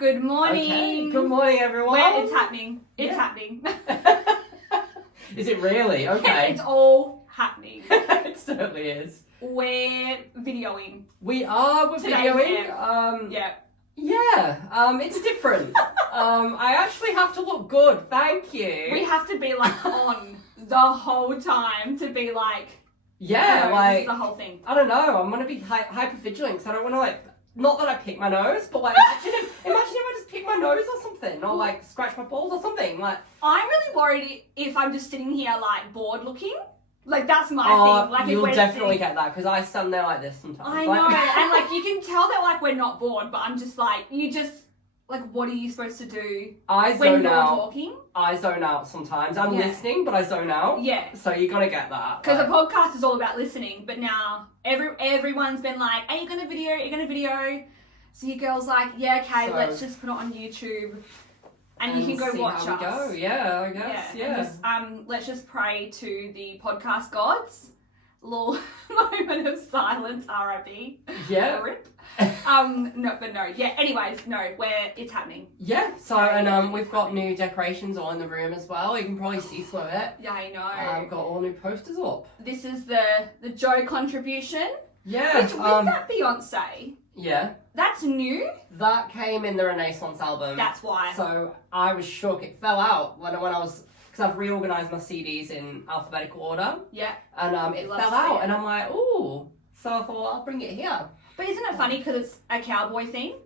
Good morning. Okay. Good morning, everyone. It's happening. It's happening. Is it really? Okay. It's all happening. It certainly is. We're videoing. We're videoing. Yeah. Yeah. It's different. I actually have to look good. Thank you. We have to be like on the whole time to be like. Yeah, like the whole thing. I don't know. I'm gonna be hyper vigilant because I don't want to like. Not that I pick my nose, but like imagine if I just pick my nose or something, or like scratch my balls or something. Like I'm really worried if I'm just sitting here like bored looking. Like that's my thing. Like you'll if definitely get that because I stand there like this sometimes. I know, and like you can tell that like we're not bored, but I'm just like like what are you supposed to do when you're talking? I zone out sometimes. I'm listening, but I zone out. Yeah. So you're gonna get that. Because a podcast is all about listening, but now everyone's been like, "Are you gonna video? Are you gonna video?" So your girl's like, "Yeah, okay, so, let's just put it on YouTube, and you can go watch us." Go. Yeah, I guess. Yeah. And just, let's just pray to the podcast gods. Little moment of silence, R.I.P. Yeah. RIP. No. Yeah. Anyways, no, it's happening. Yeah. So and we've got new decorations all in the room as well. You can probably see some of it. Yeah, I know. We've got all new posters up. This is the Joe contribution. Yeah. Which with that Beyonce. Yeah. That's new. That came in the Renaissance album. That's why. So I was shook. It fell out when I was. Because I've reorganised my CDs in alphabetical order. Yeah. And it fell out. And I'm like, ooh. So I thought, I'll bring it here. But isn't it funny because it's a cowboy thing?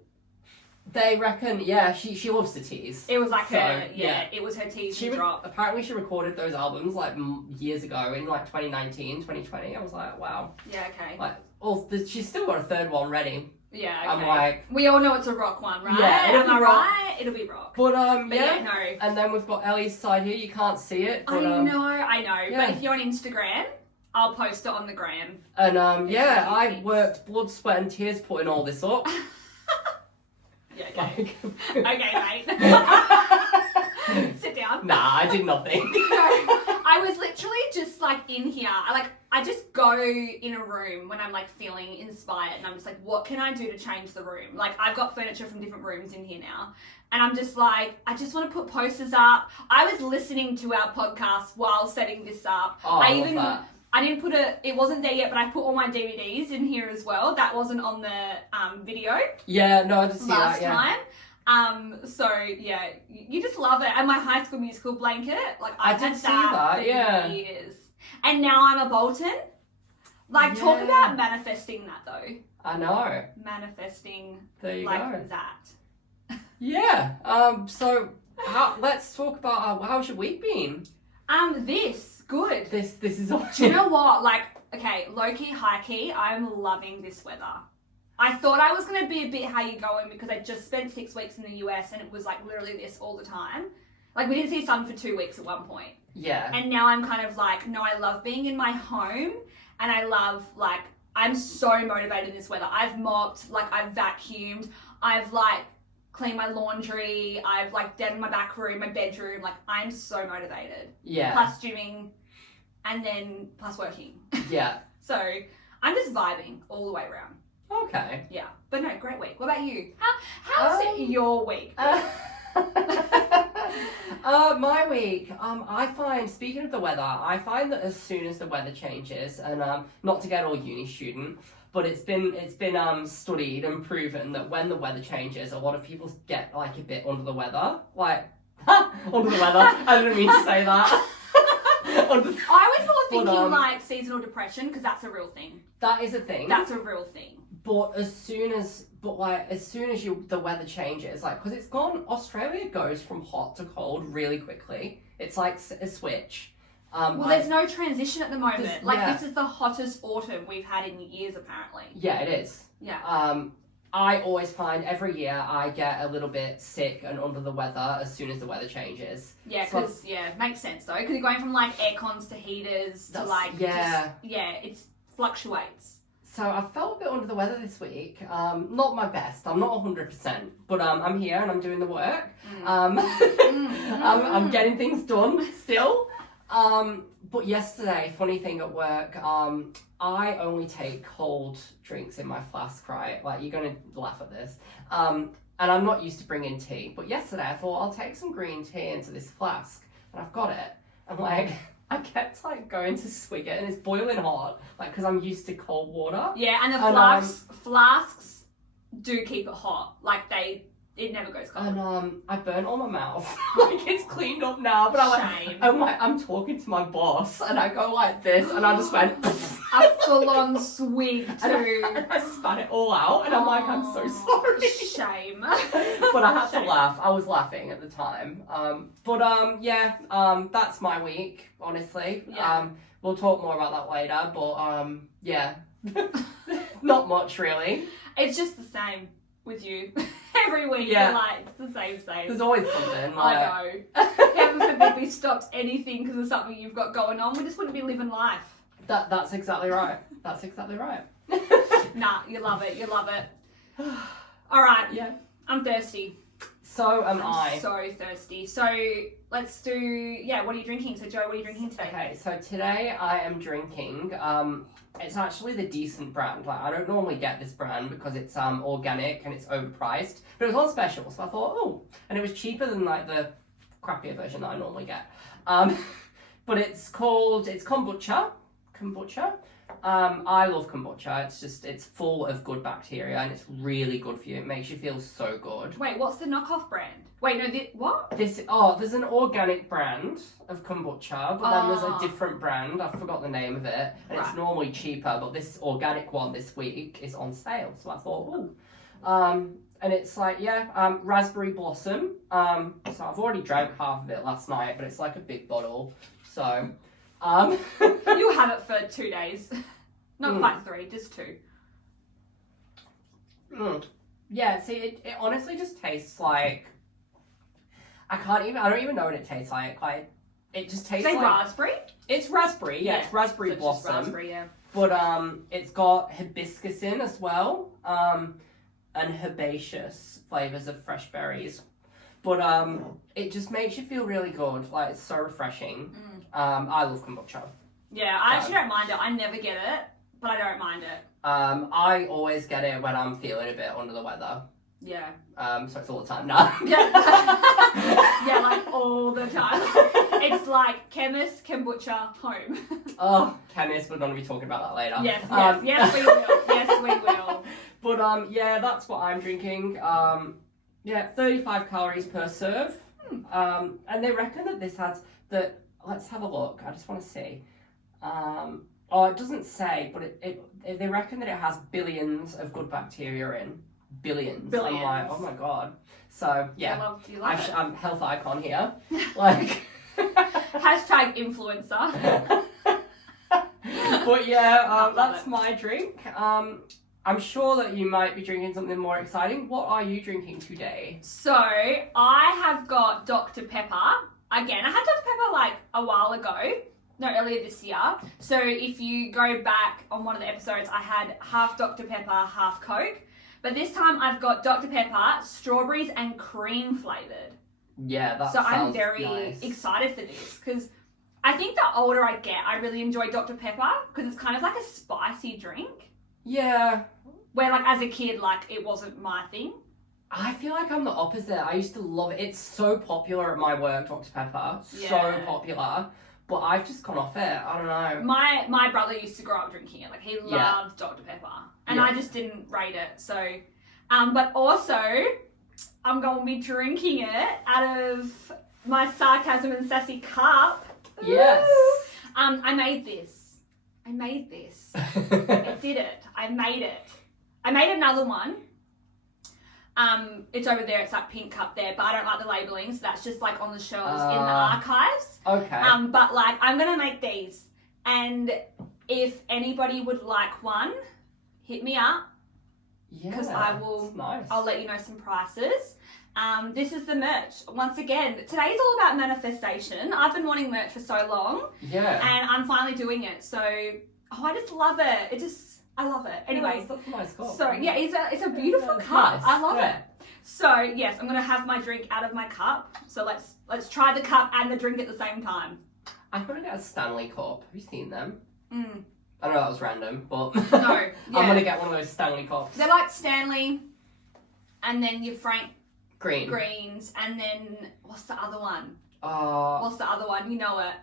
They reckon, yeah, she loves to tease. It was like it was her tease drop. Apparently she recorded those albums like years ago in like 2019, 2020. I was like, wow. Yeah, okay. Like, she's still got a third one ready. Yeah, okay. I'm like... We all know it's a rock one, right? Yeah, It'll be rock. But, yeah, no. And then we've got Ellie's side here. You can't see it. But, I know. Yeah. But if you're on Instagram, I'll post it on the gram. And, I worked blood, sweat and tears putting all this up. Yeah, okay. Okay, mate. Sit down. Nah, I did nothing. No, I was literally just like in here. I just go in a room when I'm like feeling inspired and I'm just like, what can I do to change the room? Like I've got furniture from different rooms in here now. And I'm just like, I just want to put posters up. I was listening to our podcast while setting this up. Oh, I love that. I didn't put it wasn't there yet, but I put all my DVDs in here as well. That wasn't on the video. Yeah, no, I just see last that, yeah. time. So yeah, you just love it. And my High School Musical blanket, like I've had that for years. And now I'm a Bolton. Like talk about manifesting that though. I know. Manifesting there you like go. that. Yeah. So let's talk about how's your week been? Good. This is all. Do you know what? Like, okay, low key, high key, I'm loving this weather. I thought I was gonna be a bit how you going because I just spent 6 weeks in the US and it was like literally this all the time. Like we didn't see sun for 2 weeks at one point. Yeah. And now I'm kind of like, no, I love being in my home and I love like I'm so motivated in this weather. I've mopped, like I've vacuumed, I've like cleaned my laundry, I've like done my back room, my bedroom, like I'm so motivated. Yeah. Plus doing and then plus working. Yeah. So I'm just vibing all the way around. Okay. Yeah. But no, great week. What about you? How's it your week? My week, I find, speaking of the weather, I find that as soon as the weather changes, and not to get all uni student, but it's been studied and proven that when the weather changes, a lot of people get like a bit under the weather. Like, under the weather. I didn't mean to say that. I was more thinking like seasonal depression because that's a real thing. That is a thing. That's a real thing. But as soon as the weather changes, like, because it's gone, Australia goes from hot to cold really quickly. It's like a switch. There's no transition at the moment. This is the hottest autumn we've had in years, apparently. Yeah, it is. Yeah. I always find every year I get a little bit sick and under the weather as soon as the weather changes. Yeah, because, makes sense though. Because you're going from like air cons to heaters to like, it fluctuates. So I felt a bit under the weather this week. Not my best. I'm not 100%, but I'm here and I'm doing the work. I'm getting things done still. But yesterday, funny thing at work, I only take cold drinks in my flask, right? Like, you're going to laugh at this. and I'm not used to bringing tea, but yesterday I thought I'll take some green tea into this flask, and I've got it. And like, I kept like going to swig it, and it's boiling hot, like because I'm used to cold water. Yeah, and the flasks do keep it hot. Like it never goes cold. And I burnt all my mouth. Like it's cleaned up now, but Shame. I'm talking to my boss, and I go like this, and I just went a full-on swig too. I spat it all out, and I'm like, I'm so sorry. Shame. But I had to laugh. I was laughing at the time. That's my week, honestly. Yeah. We'll talk more about that later, but yeah. Not much really. It's just the same with you. Every week Yeah. you're like, it's the same. There's always something. I know. Heaven forbid we stopped anything because of something you've got going on. We just wouldn't be living life. That's exactly right. That's exactly right. Nah, you love it. All right. Yeah. I'm thirsty. So am I. I'm so thirsty. So let's do, what are you drinking? So Joe, what are you drinking today? Okay, so today I am drinking, it's actually the Decent brand. Like, I don't normally get this brand because it's organic and it's overpriced, but it was on special, so I thought, and it was cheaper than like the crappier version that I normally get. But it's kombucha. I love kombucha. It's full of good bacteria and it's really good for you. It makes you feel so good. Wait, what's the knockoff brand? Wait, no, what? There's an organic brand of kombucha, but then there's a different brand. I forgot the name of it, and it's normally cheaper. But this organic one this week is on sale, so I thought, and it's like raspberry blossom. So I've already drank half of it last night, but it's like a big bottle. So, You'll have it for 2 days, not quite 3, just 2. Yeah, see, it honestly just tastes like. I don't even know what it tastes like. Like, it just tastes like raspberry? It's raspberry, it's raspberry so blossom. Just raspberry, yeah. But it's got hibiscus in as well, and herbaceous flavors of fresh berries. But it just makes you feel really good. Like, it's so refreshing. I love kombucha. Yeah, I actually don't mind it. I never get it, but I don't mind it. I always get it when I'm feeling a bit under the weather. Yeah. So it's all the time now. Yeah, like all the time. It's like chemist, kombucha, home. Oh, chemist, we're going to be talking about that later. Yes, we will. Yes, we will. But that's what I'm drinking. 35 calories per serve. And they reckon that this has let's have a look. I just want to see. It doesn't say, but they reckon that it has billions of good bacteria in. Billions. I'm like, oh my god. So yeah, you love it. I'm health icon here. Like hashtag influencer. But that's my drink. I'm sure that you might be drinking something more exciting. What are you drinking today? So I have got Dr. Pepper. Again, I had Dr. Pepper like a while ago. No, earlier this year. So if you go back on one of the episodes, I had half Dr. Pepper, half Coke. But this time I've got Dr. Pepper, strawberries and cream flavoured. Yeah, that So sounds I'm very nice. excited for this because I think the older I get, I really enjoy Dr. Pepper because it's kind of like a spicy drink. Yeah. Where like as a kid, like it wasn't my thing. I feel like I'm the opposite. I used to love it. It's so popular at my work, Dr. Pepper. Yeah. So popular. But I've just gone off it. I don't know. My brother used to grow up drinking it. Like he loved Dr. Pepper. And I just didn't rate it. So, but also I'm going to be drinking it out of my Sarcasm and Sassy cup. Yes. I made this. I did it. I made it. I made another one. It's over there. It's that pink cup there, but I don't like the labeling, so that's just like on the shelves in the archives. Okay. But like I'm gonna make these, and if anybody would like one, hit me up. Yeah. Because I will. Nice. I'll let you know some prices. This is the merch. Once again, today's all about manifestation. I've been wanting merch for so long. Yeah. And I'm finally doing it. So, I just love it. I love it. Anyway. That's a nice cup. So, yeah, it's a beautiful cup. Nice. I love it. So, yes, I'm going to have my drink out of my cup. So, let's try the cup and the drink at the same time. I'm going to get a Stanley cup. Have you seen them? Mm. I know that was random, but No. Yeah. I'm going to get one of those Stanley cups. They're like Stanley. and then your Frank Green. Greens, and then what's the other one? Oh. What's the other one? You know it.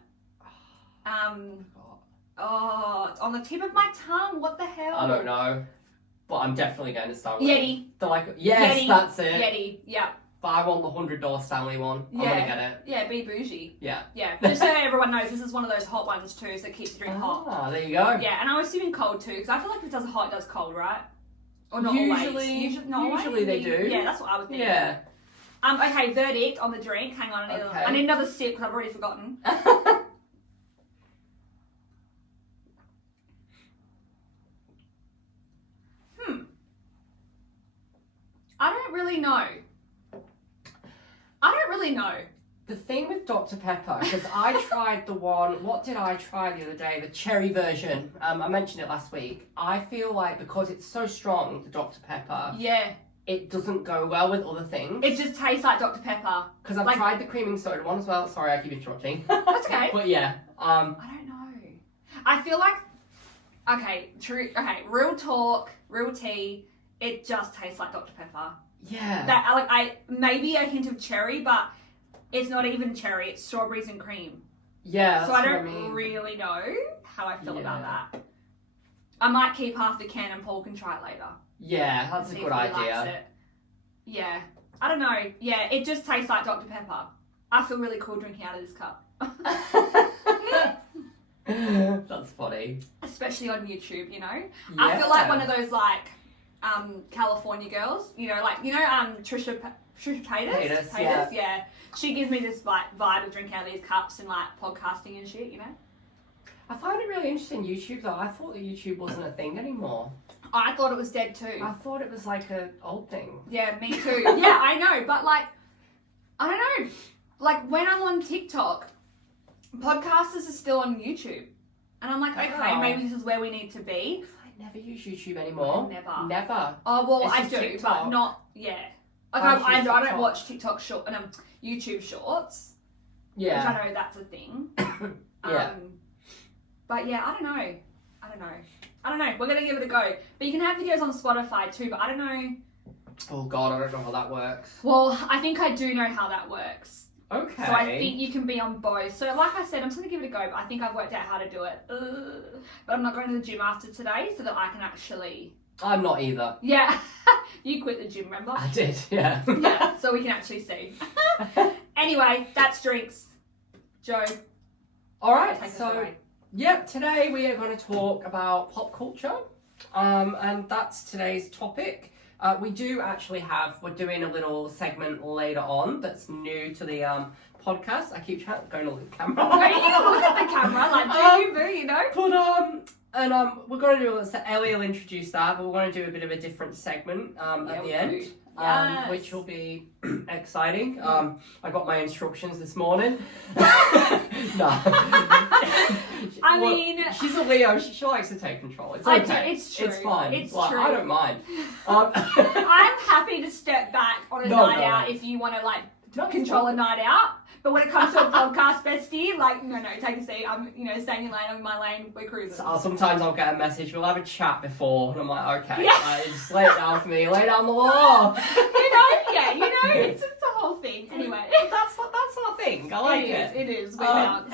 Oh, it's on the tip of my tongue. What the hell? I don't know. But I'm definitely going to start with Yeti. Yes, Yeti. that's it. Yeti, yeah. But I want the $100 Stanley one. I'm going to get it. Yeah, be bougie. Yeah. Yeah, just so everyone knows, this is one of those hot ones too, so it keeps you drink hot. Ah, there you go. Yeah, and I'm assuming cold too, because I feel like if it does hot, it does cold, right? Or not Usually, always. usually they do. Yeah, that's what I was thinking. Yeah. Okay, verdict on the drink. Hang on, I need another sip because I've already forgotten. I don't really know. The thing with Dr. Pepper, because I tried the one, what did I try the other day? The cherry version. I mentioned it last week. I feel like because it's so strong, the Dr. Pepper, Yeah. it doesn't go well with other things. It just tastes like Dr. Pepper. Because I've tried the creaming soda one as well. Sorry, I keep interrupting. That's okay. But yeah. I don't know. I feel like, real talk, real tea, it just tastes like Dr. Pepper. Yeah. Maybe a hint of cherry, but it's not even cherry, it's strawberries and cream. Yeah, that's so I what don't really know how I feel about that. I might keep half the can and Paul can try it later. Yeah, that's a good idea. Yeah. I don't know. Yeah, it just tastes like Dr. Pepper. I feel really cool drinking out of this cup. That's funny. Especially on YouTube, you know? Yeah. I feel like one of those, California girls. Trisha Paytas? Yeah. She gives me this, vibe of drinking out of these cups and, podcasting and shit, you know? I find it really interesting, YouTube, though. I thought that YouTube wasn't a thing anymore. I thought it was dead, too. I thought it was, an old thing. Yeah, me too. Yeah, I know, but, I don't know. When I'm on TikTok, podcasters are still on YouTube. And I'm like, okay, maybe this is where we need to be. I never use YouTube anymore. Never. Oh, well, I do, TikTok. but not, yeah. I don't watch TikTok YouTube shorts. Yeah. Which I know that's a thing. Yeah. But yeah, I don't know. We're going to give it a go. But you can have videos on Spotify too, but I don't know. Oh God, I don't know how that works. Well, I think I do know how that works. Okay. So I think you can be on both. So like I said, I'm just going to give it a go, but I think I've worked out how to do it. But I'm not going to the gym after today so that I can actually... I'm not either. Yeah. You quit the gym, remember? I did, yeah. Yeah, so we can actually see. Anyway, that's drinks. Joe. Alright, take us so... away. Yep, today we are going to talk about pop culture. And that's today's topic. We're doing a little segment later on that's new to the podcast. I keep going to look at the camera. No, you can look at the camera, you know? But we're going to do, so Ellie will introduce that, but we're going to do a bit of a different segment at the end. Yes. Which will be exciting. I got my instructions this morning. She's a Leo. She likes to take control. It's okay. It's true. It's fine. It's true. I don't mind. I'm happy to step back on a night out if you want to control a night out. But when it comes to a podcast bestie, no, take a seat. I'm, staying in lane. I'm in my lane. We're cruising. Sometimes I'll get a message. We'll have a chat before, and I'm like, okay, just lay it down for me. Lay down the law. It's a whole thing. Anyway, that's our thing. I like it. It is. We bounce.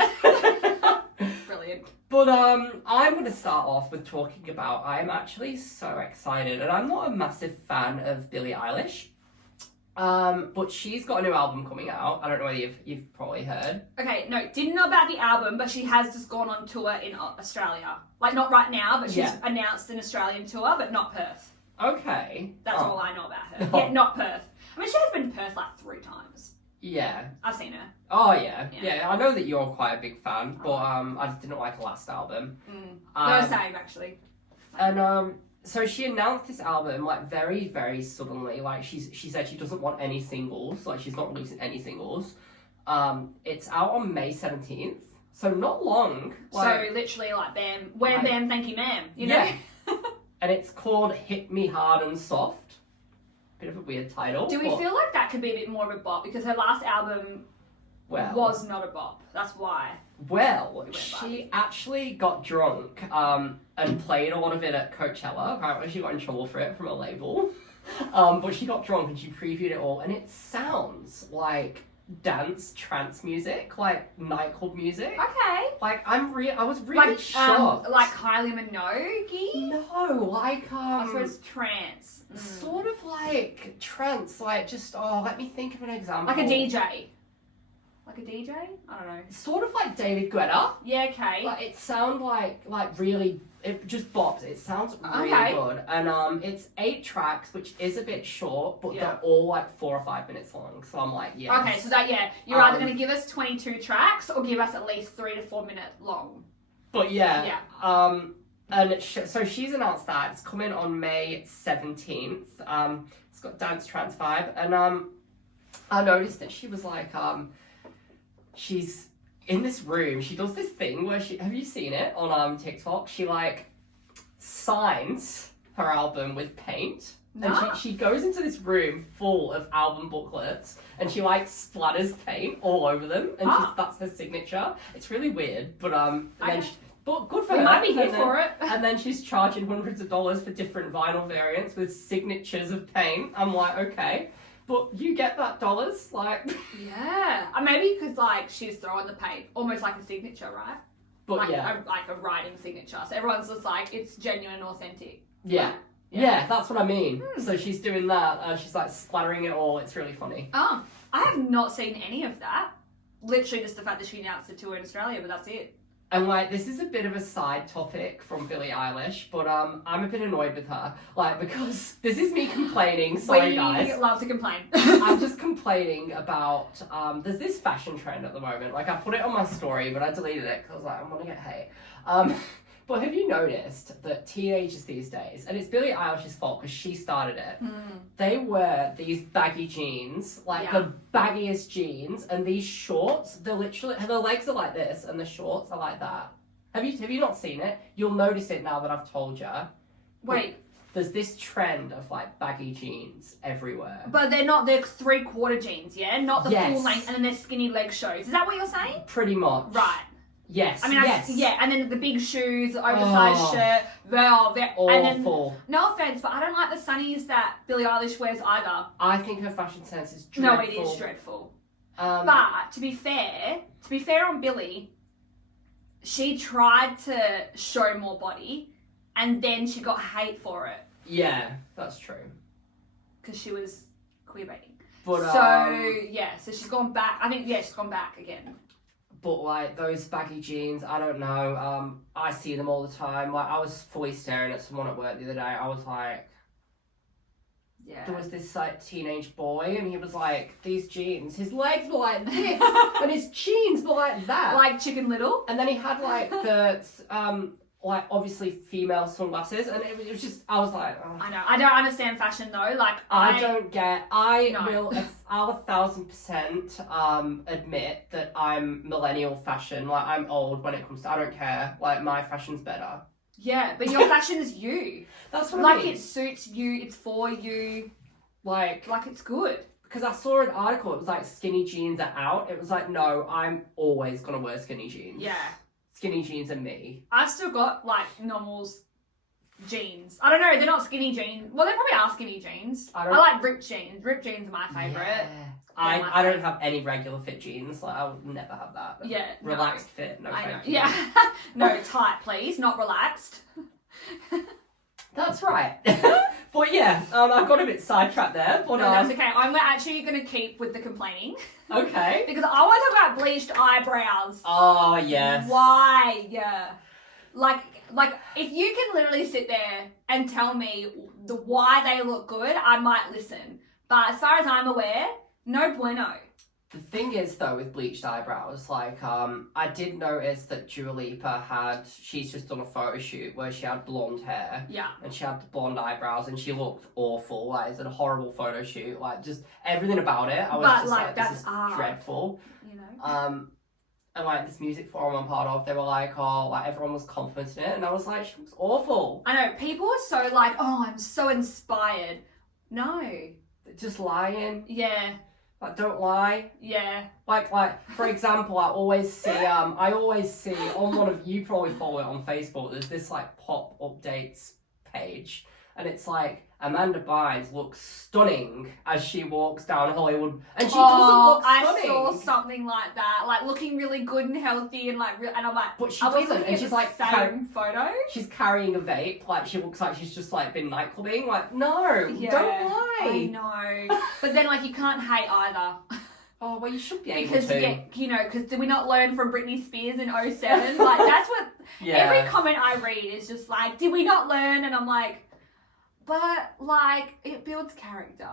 Brilliant. But I'm going to start off with talking about. I'm actually so excited, and I'm not a massive fan of Billie Eilish. But she's got a new album coming out. I don't know whether you've probably heard. Okay, no, didn't know about the album, but she has just gone on tour in Australia. Not right now, but she's announced an Australian tour, but not Perth. Okay. That's all I know about her. Yeah, not Perth. I mean, she has been to Perth 3 times. Yeah. I've seen her. Oh, yeah. I know that you're quite a big fan, but I just didn't like her last album. No, same, actually. And, so she announced this album very, very suddenly. She said she doesn't want any singles. She's not releasing any singles. It's out on May 17th, so not long. So literally bam, wham bam, thank you ma'am. You know. And it's called Hit Me Hard and Soft. Bit of a weird title. Do we feel like that could be a bit more of a bop because her last album was not a bop? That's why. Well, she actually got drunk and played a lot of it at Coachella. Apparently she got in trouble for it from a label. But she got drunk and she previewed it all, and it sounds like dance trance music, like nightclub music. Okay. Like I was really shocked. Like Kylie Minogue? No, like I suppose trance. sort of like trance, like just let me think of an example. Like a DJ. Like a DJ? I don't know. Sort of like David Guetta. Yeah, okay. Like it sounds like really, it just bops. It sounds really good, and it's 8 tracks, which is a bit short, but they're all like 4 or 5 minutes long. So I'm like, yes. Okay, so that you're either going to give us 22 tracks or give us at least 3 to 4 minute long. But and so she's announced that it's coming on May 17th. It's got dance trance vibe, and I noticed that she was like she's in this room. She does this thing where have you seen it on TikTok? She like signs her album with paint. No. And she goes into this room full of album booklets and she like splatters paint all over them, and that's her signature. It's really weird, but but good for her. Might be here for it. And then she's charging hundreds of dollars for different vinyl variants with signatures of paint. I'm like, okay. But you get that dollars, like... Yeah. Maybe because, like, she's throwing the paint, almost like a signature, right? But like, like a writing signature. So everyone's just like, it's genuine and authentic. Yeah. Yeah, that's what I mean. So she's doing that, and she's, like, splattering it all. It's really funny. Oh, I have not seen any of that. Literally just the fact that she announced the tour in Australia, but that's it. And, like, this is a bit of a side topic from Billie Eilish, but I'm a bit annoyed with her. Like, because this is me complaining. Sorry, guys. We love to complain. I'm just complaining about, there's this fashion trend at the moment. Like, I put it on my story, but I deleted it because I was like, I'm going to get hate. But have you noticed that teenagers these days, and it's Billie Eilish's fault because she started it, they wear these baggy jeans, like the baggiest jeans, and these shorts, they're literally, their legs are like this, and the shorts are like that. Have you not seen it? You'll notice it now that I've told you. Wait. There's this trend of like baggy jeans everywhere. But they're 3/4 jeans, yeah? Not the full length, and then their skinny leg shows. Is that what you're saying? Pretty much. Right. Yes. I mean, and then the big shoes, the oversized shirt, they're awful. And then, no offense, but I don't like the sunnies that Billie Eilish wears either. I think her fashion sense is dreadful. No, it is dreadful. But to be fair on Billie, she tried to show more body, and then she got hate for it. Yeah, that's true. Because she was queerbaiting. But so she's gone back. I think she's gone back again. But like those baggy jeans, I don't know. I see them all the time. Like I was fully staring at someone at work the other day. I was like, there was this like teenage boy, and he was like, these jeans. His legs were like this, and his jeans were like that, like Chicken Little. And then he had like the like obviously female sunglasses, and it was just, I was like, oh. I know, I don't understand fashion though. Like I'll 1,000% admit that I'm millennial fashion. Like I'm old when it comes to, I don't care. Like my fashion's better. Yeah, but your fashion is you. That's what I mean. Like it suits you. It's for you. Like it's good. Because I saw an article. It was like skinny jeans are out. It was like, no, I'm always gonna wear skinny jeans. Yeah. Skinny jeans are me. I've still got like normals jeans. I don't know, they're not skinny jeans. Well, they probably are skinny jeans. I like ripped jeans. Ripped jeans are my favourite. Yeah. I don't have any regular fit jeans. Like I would never have that. Yeah. Relaxed fit, no thank you. Yeah. No, tight please, not relaxed. That's right. But yeah, I got a bit sidetracked there. But, no, that's okay. I'm actually going to keep with the complaining. Okay. Because I want to talk about bleached eyebrows. Oh, yes. Why? Yeah. Like, if you can literally sit there and tell me why they look good, I might listen. But as far as I'm aware, no bueno. The thing is, though, with bleached eyebrows, like, I did notice that Dua Lipa she's just done a photo shoot where she had blonde hair. Yeah. And she had the blonde eyebrows and she looked awful. Like, it's a horrible photo shoot. Like, just everything about it. I was just like, this is dreadful. You know? And, like, this music forum I'm part of, they were like, oh, like, everyone was complimenting it. And I was like, she looks awful. I know. People are so like, oh, I'm so inspired. No. Just lying. Yeah. Like, don't lie. Yeah. Like, for example, I always see on one of, you probably follow it on Facebook, there's this, like, pop updates page. and it's like Amanda Bynes looks stunning as she walks down Hollywood, and she doesn't look stunning. I saw something like that, like looking really good and healthy, and like, and I'm like, but she are we doesn't, looking and at she's the like same photo? She's carrying a vape, like she looks like she's just like been nightclubbing. Like, no, don't lie. I know, but then like you can't hate either. Oh well, you should be able Because to. because did we not learn from Britney Spears in 07? Like that's what every comment I read is just like, did we not learn? And I'm like, but like it builds character.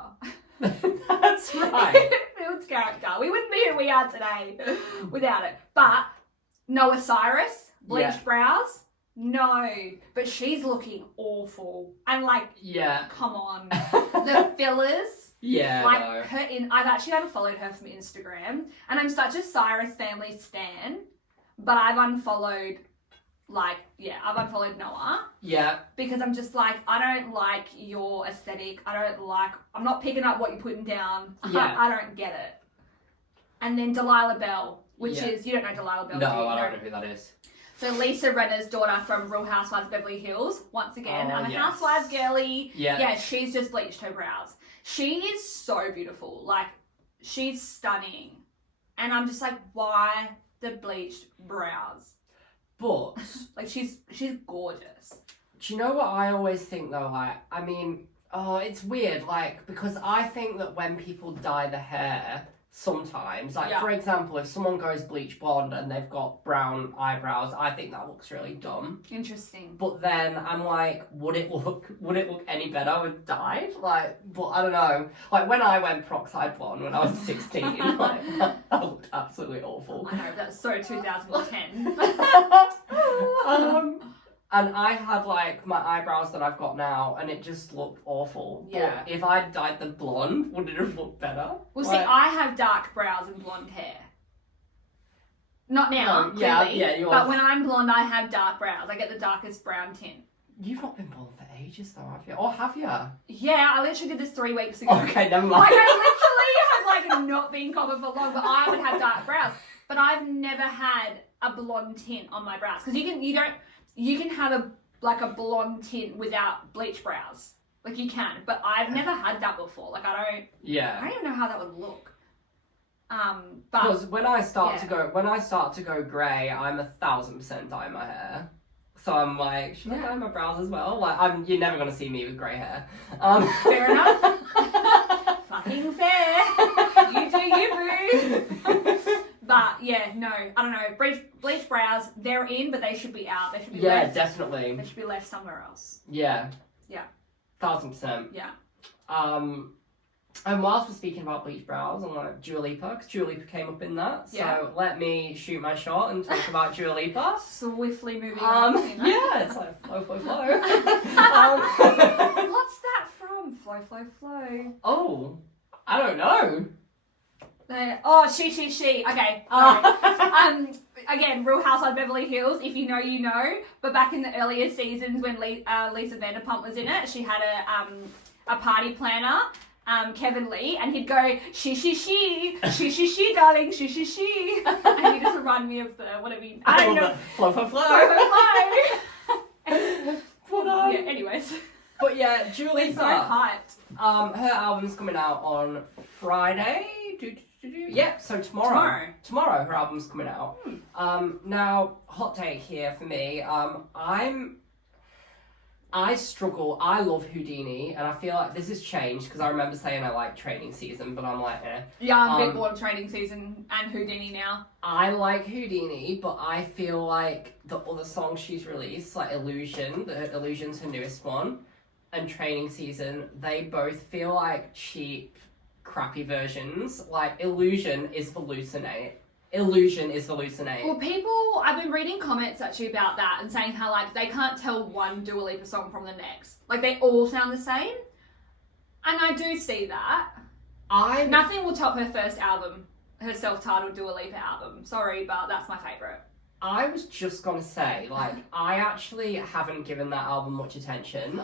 That's right. It builds character. We wouldn't be who we are today without it. But Noah Cyrus, bleached brows. No, but she's looking awful. And like, come on, the fillers. Yeah, like I've actually unfollowed her from Instagram, and I'm such a Cyrus family stan, but I've unfollowed Noah. Yeah. Because I'm just like, I don't like your aesthetic. I'm not picking up what you're putting down. Yeah. I don't get it. And then Delilah Bell, which is, you don't know Delilah Bell, No, do you? I don't know who that is. So Lisa Rinna's daughter from Real Housewives of Beverly Hills. Once again, I'm a Housewives girly. Yeah, she's just bleached her brows. She is so beautiful. Like, she's stunning. And I'm just like, why the bleached brows? But like, she's gorgeous. Do you know what I always think though? Like, I mean, it's weird. Like, because I think that when people dye the hair, sometimes, like for example, if someone goes bleach blonde and they've got brown eyebrows, I think that looks really dumb. Interesting. But then I'm like, would it look any better with dyed? Like, but I don't know. Like when I went peroxide blonde when I was 16, like that looked absolutely awful. I know, that's so 2010. And I had like my eyebrows that I've got now, and it just looked awful. Yeah. But if I dyed them blonde, would it have looked better? Well, see, I have dark brows and blonde hair. Not now, clearly. Yours. But when I'm blonde, I have dark brows. I get the darkest brown tint. You've not been blonde for ages, though, have you? Or have you? Yeah, I literally did this 3 weeks ago. Okay, never mind. Like, I literally have like not been common for long, but I would have dark brows. But I've never had a blonde tint on my brows because you can have a blonde tint without bleach brows. Like you can, but I've never had that before. Like I don't even know how that would look. But because when I start to go grey, I'm 1,000% dye my hair. So I'm like, should I dye my brows as well? Like you're never gonna see me with grey hair. Fair enough. Fucking fair. You do you, boo. But yeah, no, I don't know. Bleach brows, they're in, but they should be out. They should be left. Definitely. They should be left somewhere else. Yeah. Yeah. 1,000%. Yeah. And whilst we're speaking about bleach brows, I'm like Dua Lipa, because Dua Lipa came up in that. So let me shoot my shot and talk about Dua Lipa. Swiftly moving on. Yeah, it's like flow, flow, flow. What's that from? Flow, flow, flow. Oh, I don't know. She. Okay. Again, Real Housewives of Beverly Hills. If you know, you know. But back in the earlier seasons when Lisa Vanderpump was in it, she had a party planner, Kevin Lee, and he'd go she, darling, she, and he just reminded me of the whatever. I don't know. Flow, flow, flow. Yeah. Anyways. But yeah, Dua Lipa. So hyped. Her album's coming out on Friday. Yeah, so tomorrow her album's coming out. Now, hot take here for me. I struggle. I love Houdini, and I feel like this has changed because I remember saying I like Training Season, but I'm like, eh. Yeah, I'm a bit bored of Training Season and Houdini now. I like Houdini, but I feel like the other songs she's released, like Illusion's her newest one, and Training Season, they both feel like cheap, crappy versions. Like Illusion is hallucinate. Well, I've been reading comments actually about that and saying how like they can't tell one Dua Lipa song from the next. Like they all sound the same. And I do see that. Nothing will top her first album, her self-titled Dua Lipa album. Sorry, but that's my favourite. I was just gonna say, like, I actually haven't given that album much attention.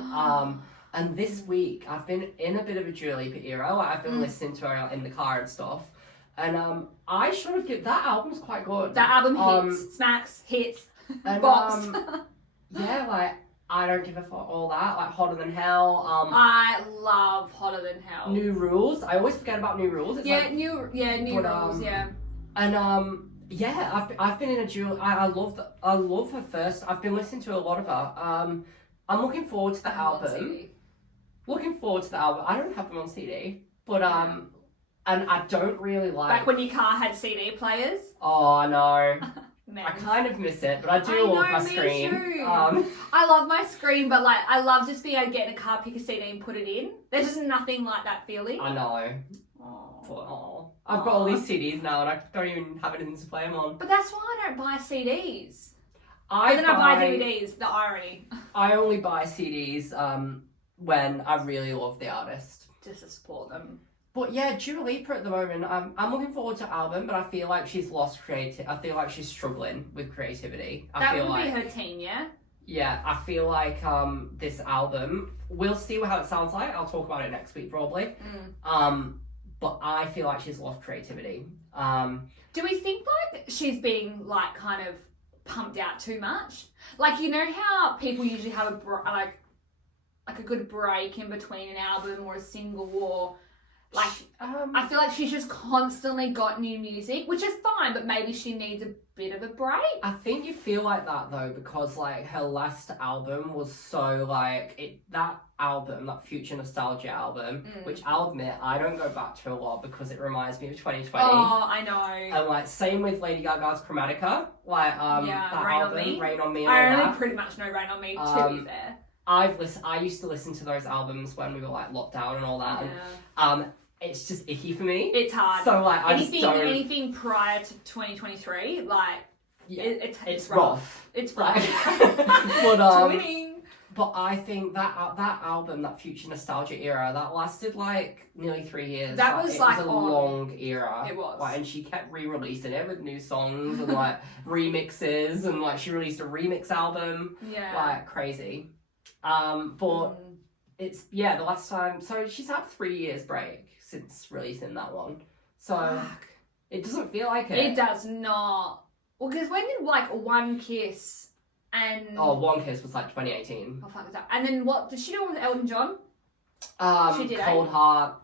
And this week I've been in a bit of a Dua Lipa era. Like I've been listening to her in the car and stuff. And I should have given that album's quite good. That album hits, smacks, hits, and, bops. Yeah, like I don't give a fuck all that. Like Hotter Than Hell. I love Hotter Than Hell. New Rules. I always forget about New Rules. It's New Rules. And yeah, I've been in a dual. I love her first. I've been listening to a lot of her. I'm looking forward to the album. Looking forward to the album. I don't have them on CD, but and I don't really like. Back when your car had CD players. Oh, I know. Man. I kind of miss it, but I do love my screen. Too. I love my screen, but like I love just being able to get in a car, pick a CD, and put it in. There's just nothing like that feeling. I know. Oh. I've got all these CDs now, and I don't even have anything to play them on. But that's why I don't buy CDs. I buy DVDs. The irony. I only buy CDs when I really love the artist, just to support them. But yeah, Dua Lipa at the moment, I'm looking forward to her album, but I feel like she's lost creative. I feel like she's struggling with creativity. That would be her team, yeah? Yeah, I feel like this album, we'll see how it sounds like. I'll talk about it next week probably. But I feel like she's lost creativity. Do we think like she's being like kind of pumped out too much? Like, you know how people usually have a good break in between an album or a single, or like I feel like she's just constantly got new music, which is fine, but maybe she needs a bit of a break. I think you feel like that though, because like her last album was so like that Future Nostalgia album, which I'll admit I don't go back to a lot because it reminds me of 2020. Oh, I know. And like same with Lady Gaga's Chromatica, like that album, Rain on Me. And I all only pretty much know Rain on Me, to be fair. I used to listen to those albums when we were like locked down and all that. Yeah. And, it's just icky for me. It's hard. So like anything prior to 2023, like it's rough. It's rough. But I think that album, that Future Nostalgia era, that lasted like nearly 3 years. That was it like was a long era. It was. Like, and she kept re-releasing it with new songs and like remixes, and like she released a remix album. Yeah. Like crazy. But it's the last time. So she's had 3 years break since releasing that one. So it doesn't feel like it. It does not. Well, because when did like One Kiss and One Kiss was like 2018. Oh fuck, is that? And then what did she do with Elton-John? She did Cold Heart.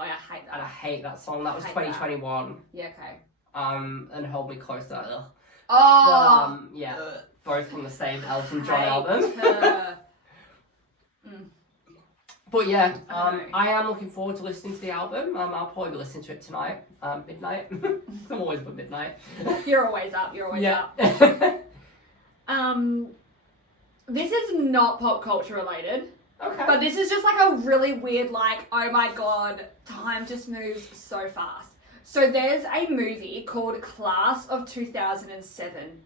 Oh, I hate that. And I hate that song. That was 2021. That. Yeah, okay. And Hold Me Closer. Ugh. Oh. But, both from the same Elton John album. But yeah, I am looking forward to listening to the album. I'll probably be listening to it tonight, midnight. I'm always up at midnight. You're always up. Up. This is not pop culture related. Okay. But this is just like a really weird, like, oh my god, time just moves so fast. So there's a movie called Class of 2007.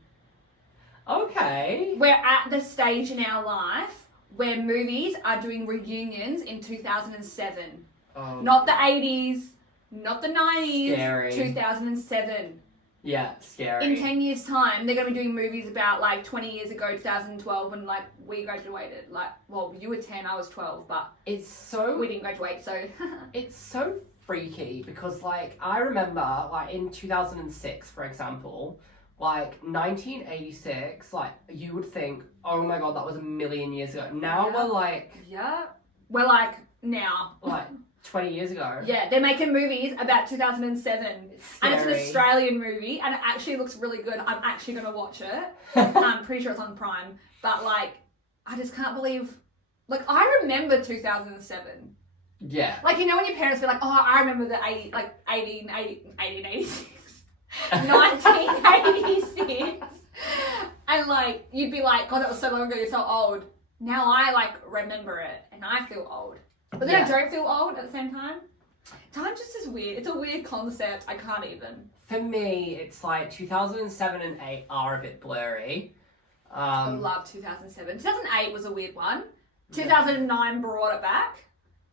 Okay. We're at the stage in our life where movies are doing reunions in 2007. Not the 80s, not the 90s, scary. 2007. Yeah, scary. In 10 years' time, they're going to be doing movies about like 20 years ago, 2012, when like we graduated. Like, well, you were 10, I was 12, but we didn't graduate, so. It's so freaky because like I remember like in 2006, for example, like 1986, like you would think, oh my god, that was a million years ago. Now we're like now 20 years ago. Yeah, they're making movies about 2007, and it's an Australian movie, and it actually looks really good. I'm actually gonna watch it. I'm pretty sure it's on Prime, but like I just can't believe, like I remember 2007. Yeah. Like, you know when your parents be like, oh, I remember the 1886. 1986. And like you'd be like, god, that was so long ago, you're so old. Now I like remember it and I feel old, but then I don't feel old at the same time. Time just is weird. It's a weird concept. I can't even. For me, it's like 2007 and 8 are a bit blurry. I love 2007. 2008 was a weird one. 2009 brought it back.